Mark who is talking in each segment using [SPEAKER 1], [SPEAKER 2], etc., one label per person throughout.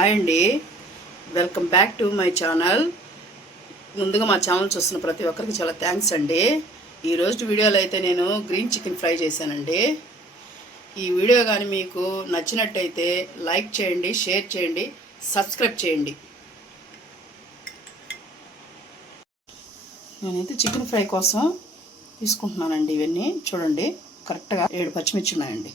[SPEAKER 1] Hi అండి. Welcome back to my channel ముందుగా మా ఛానల్ చూస్తున్న ప్రతి ఒక్కరికి చాలా థ్యాంక్స్ అండి. ఈరోజు వీడియోలో అయితే నేను గ్రీన్ చికెన్ ఫ్రై చేశానండి. ఈ వీడియో కానీ మీకు నచ్చినట్టయితే లైక్ చేయండి షేర్ చేయండి సబ్స్క్రైబ్ చేయండి. నేనైతే చికెన్ ఫ్రై కోసం తీసుకుంటున్నానండి ఇవన్నీ. చూడండి కరెక్ట్గా ఏడు పచ్చిమిర్చి ఉన్నాయండి.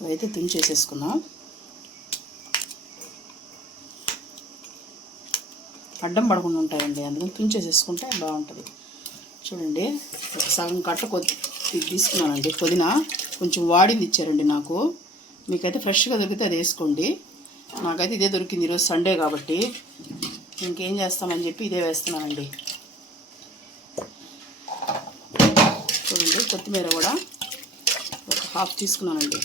[SPEAKER 1] ఇవైతే తుంచేసేసుకుందాం. అడ్డం పడకుండా ఉంటాయండి. అందుకని తుంచేసేసుకుంటే బాగుంటుంది. చూడండి ఒక సగం కట్ట కొద్ది తీసుకున్నానండి. పుదీనా కొంచెం వాడింది ఇచ్చారండి నాకు. మీకైతే ఫ్రెష్గా దొరికితే అది వేసుకోండి. నాకైతే ఇదే దొరికింది ఈరోజు సండే కాబట్టి ఇంకేం చేస్తామని చెప్పి ఇదే వేస్తున్నానండి. చూడండి కొత్తిమీర కూడా ఒక హాఫ్ తీసుకున్నానండి.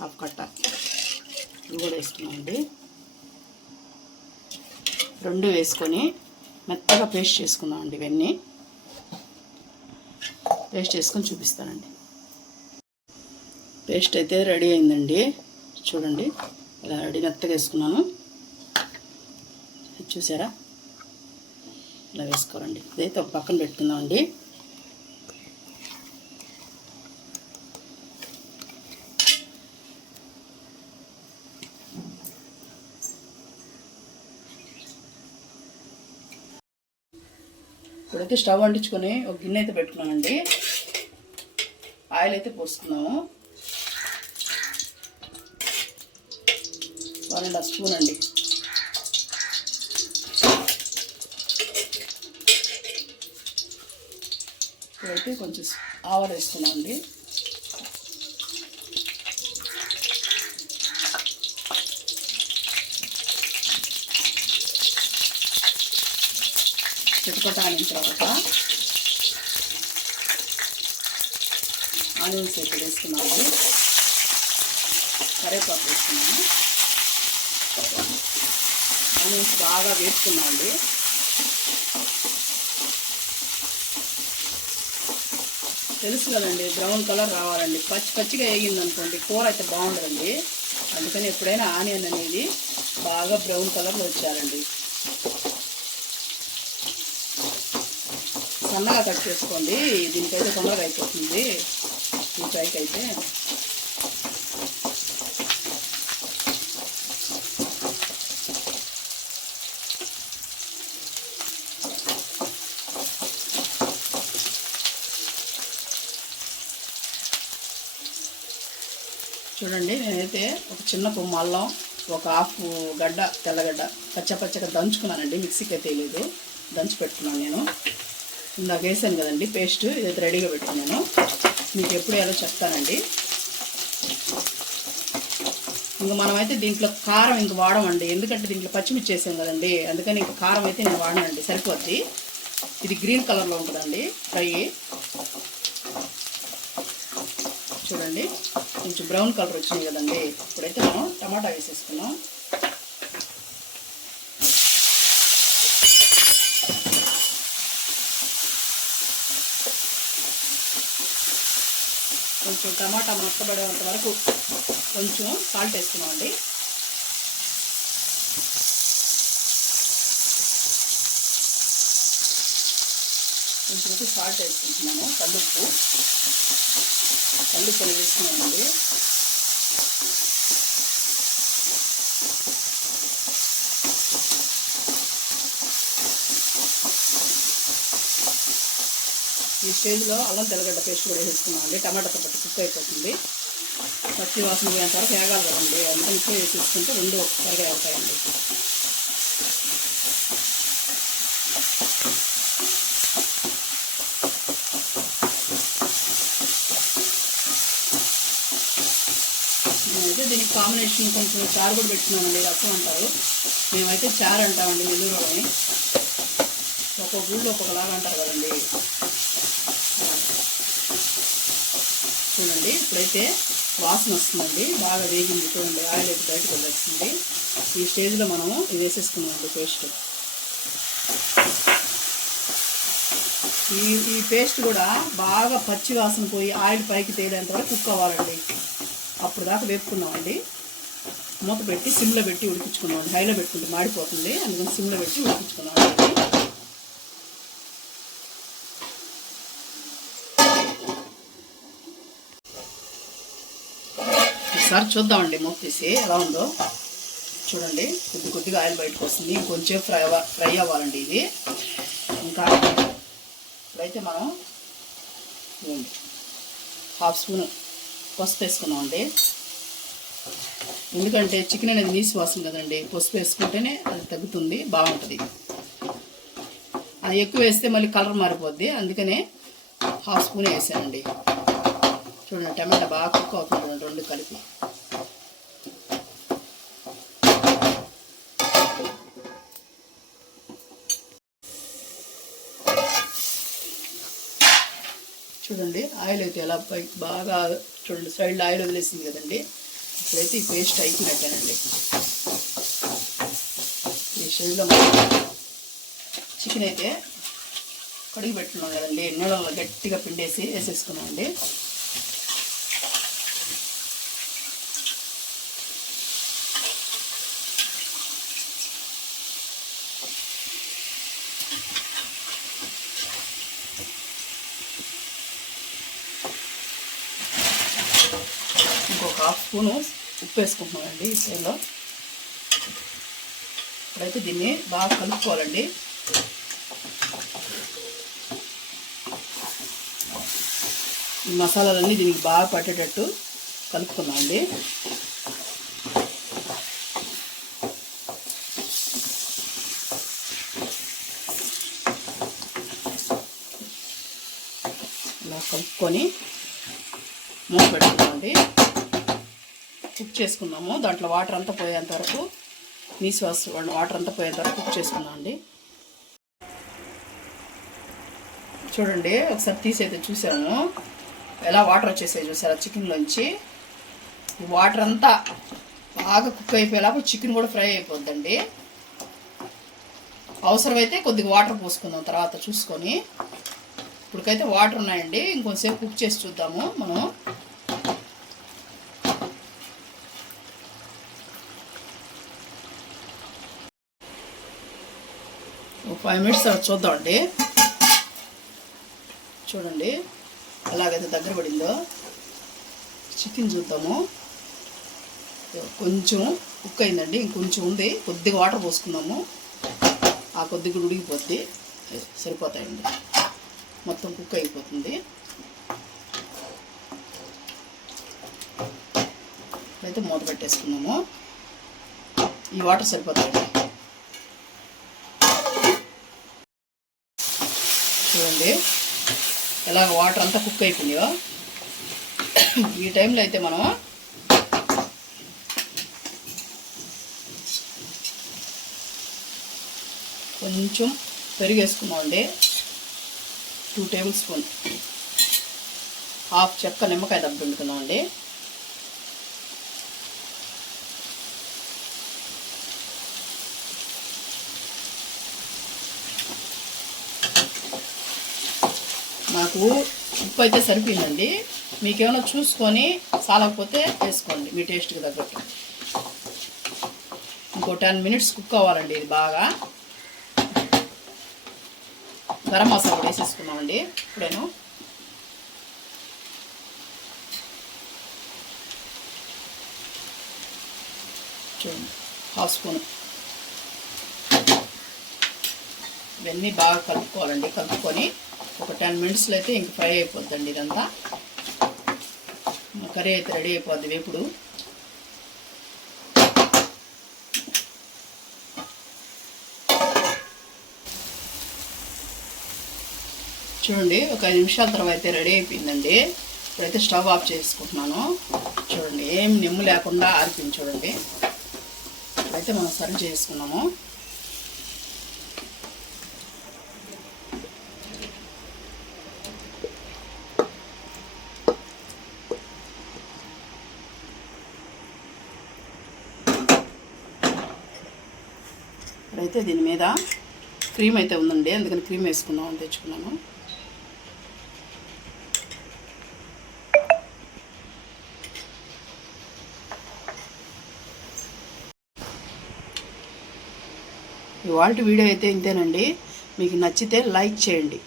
[SPEAKER 1] హాఫ్ కట్ట. ఇది కూడా వేసుకున్నానండి రెండు వేసుకొని మెత్తగా పేస్ట్ చేసుకుందామండి ఇవన్నీ. పేస్ట్ చేసుకొని చూపిస్తానండి. పేస్ట్ అయితే రెడీ అయిందండి. చూడండి ఇలా రెడీ మెత్తగా వేసుకున్నాను. చూసారా? ఇలా వేసుకోవాలండి. ఇదైతే ఒక పక్కన పెట్టుకుందామండి. ఇప్పుడైతే స్టవ్ అంటించుకొని ఒక గిన్నె అయితే పెట్టుకున్నానండి. ఆయిల్ అయితే పోసుకున్నాము వన్ అండ్ స్పూన్ అండి. ఇప్పుడైతే కొంచెం ఆవర్ వేసుకున్నాం అండి చిటపట ఆనిన తర్వాత ఆనియన్స్ అయితే వేసుకున్నాము కరేపాకు వేసుకున్నాము ఆనియన్స్ బాగా వేసుకున్నామండి తెలుసు కదండి బ్రౌన్ కలర్ రావాలండి. పచ్చి పచ్చిగా వేగింది అనుకోండి కూర అయితే బాగుండదండి. అందుకని ఎప్పుడైనా ఆనియన్ అనేది బాగా బ్రౌన్ కలర్లో వచ్చారండి. సన్నగా కట్ చేసుకోండి. దీనికైతే తొందరగా అయిపోతుంది. ఈ ఫ్రైకి అయితే. చూడండి నేనైతే ఒక చిన్న కొమ్మ అల్లం ఒక హాఫ్ గడ్డ తెల్లగడ్డ పచ్చ పచ్చగా దంచుకున్నానండి. మిక్సీకి అయితే లేదు. దంచి పెట్టుకున్నాను నేను. ఇందాక వేసాను కదండి పేస్ట్ ఇది రెడీగా పెట్టుకున్నాను. మీకు ఎప్పుడు ఎలా చెప్తానండి? ఇంక మనమైతే దీంట్లో కారం ఇంక వాడమండి. ఎందుకంటే దీంట్లో పచ్చిమిర్చి వేసాం కదండి. అందుకని ఇంక కారం అయితే నేను వాడనండి. సరిపోద్ది. ఇది గ్రీన్ కలర్లో ఉంటుందండి ఫ్రై. చూడండి. కొంచెం బ్రౌన్ కలర్ వచ్చింది కదండి. ఇప్పుడైతే మనం టమాటా వేసేసుకున్నాం కొంచెం టమాటా మక్కబడేంత వరకు కొంచెం సాల్ట్ వేసుకున్నామండి. కొంచెం సాల్ట్ వేసుకుంటున్నాను. కల్లుప్పు. కల్లుప్పు వేసుకున్నామండి. ఈ స్టేజ్లో అల్లం తెల్లగడ్డ పేస్ట్ కూడా వేసుకున్నాం అండి. టమాటాతో పాటు కుక్ అయిపోతుంది. పచ్చి వాసన పోయేంత వరకు వేగాలి కదండి. అందుకని ఎక్కువ వేసేసుకుంటే రెండు త్వరగా అవుతాయండి అయితే దీనికి కాంబినేషన్ కొంచెం చారు కూడా పెట్టుకున్నామండి రసం అంటారు. మేమైతే చారు అంటామండి నెల్లూరులోని. ఒక్కొక్క ఊళ్ళో ఒక్కొక్కలాగా అంటారు కదండి. చూడండి. ఇప్పుడైతే వాసన వస్తుందండి. బాగా వేగింది చూడండి. ఆయిల్ అయితే బయటకు వెళ్ళొచ్చింది. ఈ స్టేజ్లో మనము ఇది వేసేసుకున్నామండి పేస్ట్. ఈ ఈ పేస్ట్ కూడా బాగా పచ్చి వాసన పోయి ఆయిల్ పైకి తేలేంత వరకు కుక్ అవ్వాలండి. అప్పుడు దాకా వేపుకున్నామండి మూత పెట్టి సిమ్లో పెట్టి ఉడికించుకున్నాం హైలో పెట్టుకుంటే మాడిపోతుంది. అందుకని సిమ్లో పెట్టి ఉడికించుకున్నాం ఒకసారి చూద్దామండి మూత తీసి ఎలా ఉందో. చూడండి కొద్ది కొద్దిగా ఆయిల్ బయటకు వస్తుంది. ఇంకొంచెం ఫ్రై అవ్వ ఫ్రై అవ్వాలండి ఇది. ఇంకా ఇప్పుడైతే మనం హాఫ్ స్పూన్ పసుపు వేసుకున్నామండి. ఎందుకంటే చికెన్ అనేది నీసు వాసన కదండి పసుపు వేసుకుంటేనే అది తగ్గుతుంది బాగుంటుంది. అది ఎక్కువ వేస్తే మళ్ళీ కలర్ మారిపోద్ది. అందుకనే హాఫ్ స్పూన్ వేసానండి. చూడండి టమాటా బాగా కుక్ అవుతుంది చూడండి రెండు కలిపి. చూడండి ఆయిల్ అయితే ఎలా పైకి బాగా చూడండి సైడ్లో ఆయిల్ వదిలేసింది కదండి. ఇప్పుడైతే ఈ పేస్ట్ అయిపోయినట్టేనండి ఈ స్టైల్లో చికెన్ అయితే కడిగి పెట్టుకున్నాం కదండి నీళ్ళలో గట్టిగా పిండేసి వేసేసుకున్నామండి. అండి హాఫ్ స్పూను ఉప్పు వేసుకుంటున్నామండి ఈ సైడ్లో ఇప్పుడైతే దీన్ని బాగా కలుపుకోవాలండి. ఈ మసాలాలన్నీ దీనికి బాగా పట్టేటట్టు కలుపుకున్నామండి ఇలా కలుపుకొని మూత పెట్టుకున్నామండి కుక్ చేసుకున్నాము దాంట్లో వాటర్ అంతా పోయేంత వరకు మీ వాస వాటర్ అంతా పోయేంత వరకు కుక్ చేసుకున్నాం అండి. చూడండి ఒకసారి తీసి అయితే చూసాము. ఎలా వాటర్ వచ్చేసాయి చూసారా? చికెన్లోంచి వాటర్ అంతా బాగా కుక్ అయిపోయేలాగా చికెన్ కూడా ఫ్రై అయిపోద్దండి. అవసరమైతే కొద్దిగా వాటర్ పోసుకుందాం తర్వాత చూసుకొని. ఇప్పటికైతే వాటర్ ఉన్నాయండి. ఇంకొంతసేపు కుక్ చేసి చూద్దాము మనం. ఫైవ్ మినిట్స్ చూద్దామండి చూడండి. అలాగైతే దగ్గర పడిందో చికెన్ చూద్దాము. కొంచెం కుక్ అయిందండి. ఇంకొంచెం ఉంది. కొద్దిగా వాటర్ పోసుకుందాము. ఆ కొద్దిగా ఉడికిపోద్ది. సరిపోతాయండి. మొత్తం కుక్ అయిపోతుంది. అయితే మూత పెట్టేసుకున్నాము ఈ వాటర్ సరిపోతాయండి. చూడండి. ఎలాగ వాటర్ అంతా కుక్ అయిపోయినాయో ఈ టైంలో అయితే మనం కొంచెం పెరుగు వేసుకున్నామండి టూ టేబుల్ స్పూన్. హాఫ్ చెక్క నిమ్మకాయ దెబ్బ పిండుకున్నామండి నాకు ఉప్పు అయితే సరిపోయిందండి. మీకేమైనా చూసుకొని చాలకపోతే వేసుకోండి మీ టేస్ట్కి తగ్గట్టు. ఇంకో టెన్ మినిట్స్ కుక్ అవ్వాలండి ఇది బాగా. గరం మసాలా కూడా వేసేసుకున్నామండి ఇప్పుడేను. చూడండి హాఫ్ స్పూన్. ఇవన్నీ బాగా కలుపుకోవాలండి కలుపుకొని ఒక టెన్ మినిట్స్లో అయితే ఇంక ఫ్రై అయిపోద్దండి ఇదంతా. కర్రీ అయితే రెడీ అయిపోద్ది వేపుడు. చూడండి ఒక ఐదు నిమిషాల తర్వాత అయితే రెడీ అయిపోయిందండి. ఇప్పుడైతే స్టవ్ ఆఫ్ చేసుకుంటున్నాను. చూడండి ఏం నిమ్ము లేకుండా ఆరిపోయింది చూడండి. ఇప్పుడైతే మనం సర్వ్ చేసుకున్నాము. అయితే దీని మీద క్రీమ్ అయితే ఉందండి. అందుకని క్రీమ్ వేసుకుందాం అని తెచ్చుకున్నాను. ఇవాళ వీడియో అయితే ఇంతేనండి. మీకు నచ్చితే లైక్ చేయండి.